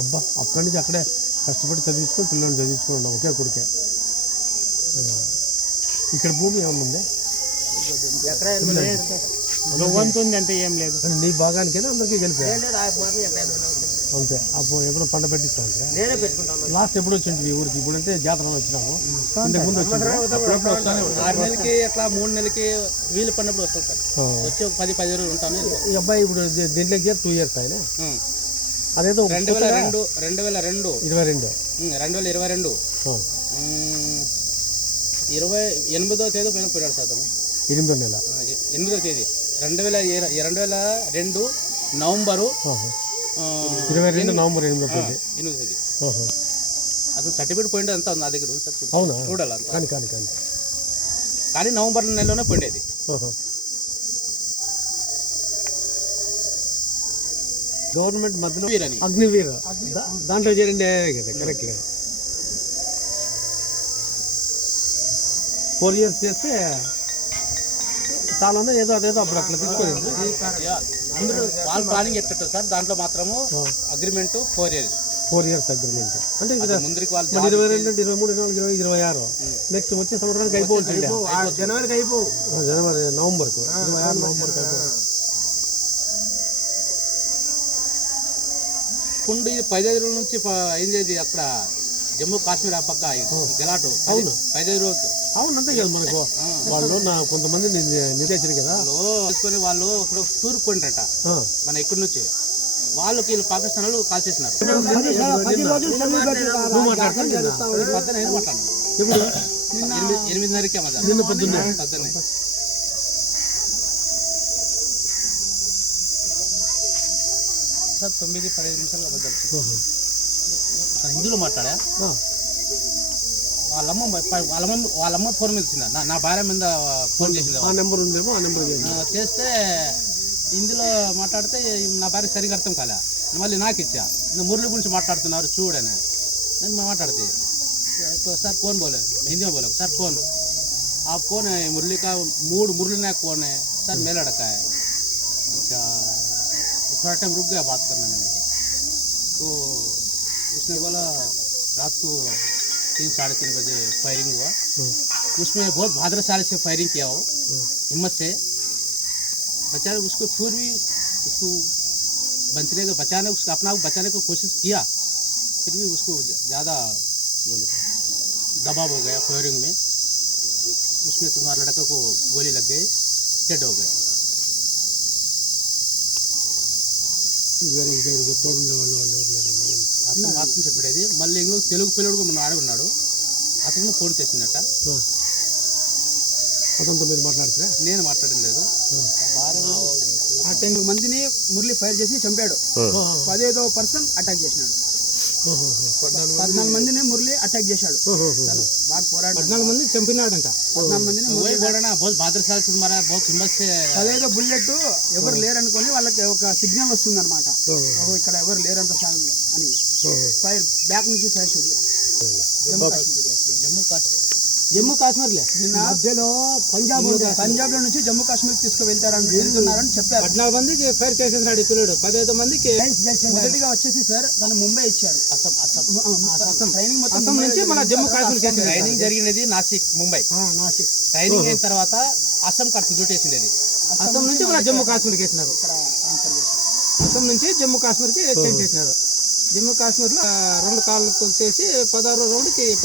అబ్బా అక్కడి నుంచి అక్కడే కష్టపడి చదివించుకొని పిల్లల్ని చదివించుకొని ఉన్నాం ఒకే కొడుకే. ఇక్కడ భూమి ఏమన్నా ఉంది? అంతే ఏం లేదు. నీ భాగానికైనా? అందరికీ కలిపా. అంతే. అప్పుడు ఎప్పుడో పంట పెట్టిస్తాను లాస్ట్ ఎప్పుడు వచ్చింది ఈ ఊరికి? ఇప్పుడంటే జాతర వచ్చినాము. ఇంతకు ముందు నెలలకి అట్లా మూడు నెలలకి వీలు పడినప్పుడు వస్తాను. వచ్చి పది పది రోజులు ఉంటాను ఈ అబ్బాయి ఇప్పుడు దీంట్లోకి టూ ఇయర్స్ ఆయన. అదేదో రెండు వేల రెండు రెండు వేల రెండు. ఇరవై రెండు. రెండు వేల ఇరవై రెండు. ఇరవై ఎనిమిదో తేదీ పైన పోయాడు సార్ అతను. ఎనిమిదో నెల. ఎనిమిదో తేదీ. రెండు వేల రెండు వేల రెండు నవంబరు ఇరవై రెండు నవంబర్ ఎనిమిదో తేదీ. ఎనిమిదో తేదీ. అతను సర్టిఫికేట్ పోయింది అంతా ఉంది నా దగ్గర చూడాలి కానీ కానీ కానీ. నవంబర్ నెలలోనే పోయిండేది గవర్నమెంట్ మధ్యలో అగ్నివీర్ దాంట్లో చేరండి కదా కరెక్ట్ కదా. ఫోర్ ఇయర్స్ చేస్తే చాలా ఏదో అదేదో అప్పుడు అట్లా తీసుకొని యా, అందరూ వాళ్ళ ప్లానింగ్ ఎట్టు సార్. దాంట్లో మాత్రము agreement four years. Four years agreement. అంటే ఇక్కడ ముందరికి వాళ్ళు మళ్ళీ ఇరవై రెండు ఇరవై మూడు ఇరవై నాలుగు ఇరవై ఇరవై ఆరు. నెక్స్ట్ వచ్చే సంవత్సరానికి అయిపోతుంది ఆ జనవరికి అయిపో జనవరి నవంబర్కు. ఇరవై ఆరు నవంబర్కి అయిపోతుంది పుండు ఇది పదిహేను రోజుల నుంచి ప- అయింది అక్కడ జమ్మూ కాశ్మీర్ ఆ పక్క గలాటు. అవును. పదిహేను రోజులు. అవును అంతే కదా మనకు. వాళ్ళు నా కొంతమంది నిర్దేశారు కదా. తీసుకొని వాళ్ళు అక్కడ టూర్ పోయిండ్రట ఆ. మన ఇక్కడి నుంచి. వాళ్ళకి వీళ్ళు పాకిస్తాన్ వాళ్ళు కాల్ చేసినారు. ఎనిమిదిన్నరకే మధ్య నిన్న పొద్దున్నే. సార్ తొమ్మిది పదిహేను నిమిషాలుగా వద్దచ్చు హిందువులు మాట్లాడా వాళ్ళమ్మ వాళ్ళమ్మ వాళ్ళమ్మ ఫోన్ మీద వచ్చిందా నా భార్య మీద ఫోన్ చేసింది ఆ నెంబర్ ఉందేమో నెంబర్ చేస్తే ఇందులో మాట్లాడితే నా భార్య సరిగా అర్థం కాలే మళ్ళీ నాకు ఇచ్చా ఇంకా మురళి గురించి మాట్లాడుతున్నారు చూడని నేను మాట్లాడితే సార్ ఫోన్ బోలే హిందీ బోలే సార్ ఫోన్ ఆ ఫోన్ మురళిక మూడు మురళి నాకు ఫోన్ సార్ మేలాడకాయ అచ్చా है अच्छा थोड़ा टाइम रुक गया बात करने में। तो उसने बोला रात को तीन साढ़े तीन बजे फायरिंग हुआ। उसमें बहुत भाद्रशाली से फायरिंग किया हो हिम्मत से। बेचारे उसको फिर भी उसको बचने का बचाने उसका अपना आप बचाने की कोशिश किया फिर भी उसको ज़्यादा बोले दबाव हो गया फायरिंग में। उसमें तुम्हारे लड़के को गोली लग गई डेड हो गए। వేరే తోడుండే వాళ్ళు వాళ్ళు ఎవరు లేరు. అతను మాత్రం చెప్పేది మళ్ళీ ఇంకో తెలుగు పిల్లడు కూడా మన ఆడే ఉన్నాడు. అతను ఫోన్ చేసిందట. అతనితో మీరు మాట్లాడితే నేను మాట్లాడడం లేదు. ఆ. టెన్ మందిని మురళి ఫైర్ చేసి చంపాడు. పదిహేదో పర్సన్ అటాక్ చేసినాడు. పద్నాలుగు మందిని మురళి అటాక్ చేశాడు. పోరాడు పద్నాలుగు మంది చంపినాడంట. పద్నాలుగు మందిని అదేదో బుల్లెట్ ఎవరు లేరనుకొని వాళ్ళకి ఒక సిగ్నల్ వస్తుంది అనమాట ఇక్కడ ఎవరు లేరంత అని. ఫైర్ బ్యాక్ నుంచి ఫైర్ షూట్ జమ్మూ కాశ్మీర్. జమ్మూ కాశ్మీర్లే నిన్న మధ్యలో పంజాబ్ పంజాబ్లో నుంచి జమ్మూ కాశ్మీర్ తీసుకువెళ్తారని వెళ్తున్నారని చెప్పారు. పద్నాలుగు మందికి ఫైర్ చేసేసినాడు పిల్లడు పదిహేను మందికి మొదటిగా వచ్చేసి సార్ తను ముంబై ఇచ్చారు. అసలు అసలు ట్రైనింగ్ నుంచి మన జమ్మూ కాశ్మీర్ ట్రైనింగ్ జరిగినది నాసిక్ ముంబై. నాసిక్. ట్రైనింగ్ అయిన తర్వాత అస్సాం కడుపు డ్యూటేసిండేది అస్సాం నుంచి మన జమ్మూ కాశ్మీర్ వేసినారు. అస్సాం నుంచి జమ్మూ కాశ్మీర్కి చేంజ్ చేసినారు జమ్మూ కాశ్మీర్లో రెండు కాళ్ళు కొలిసేసి పదహారు రౌండ్కి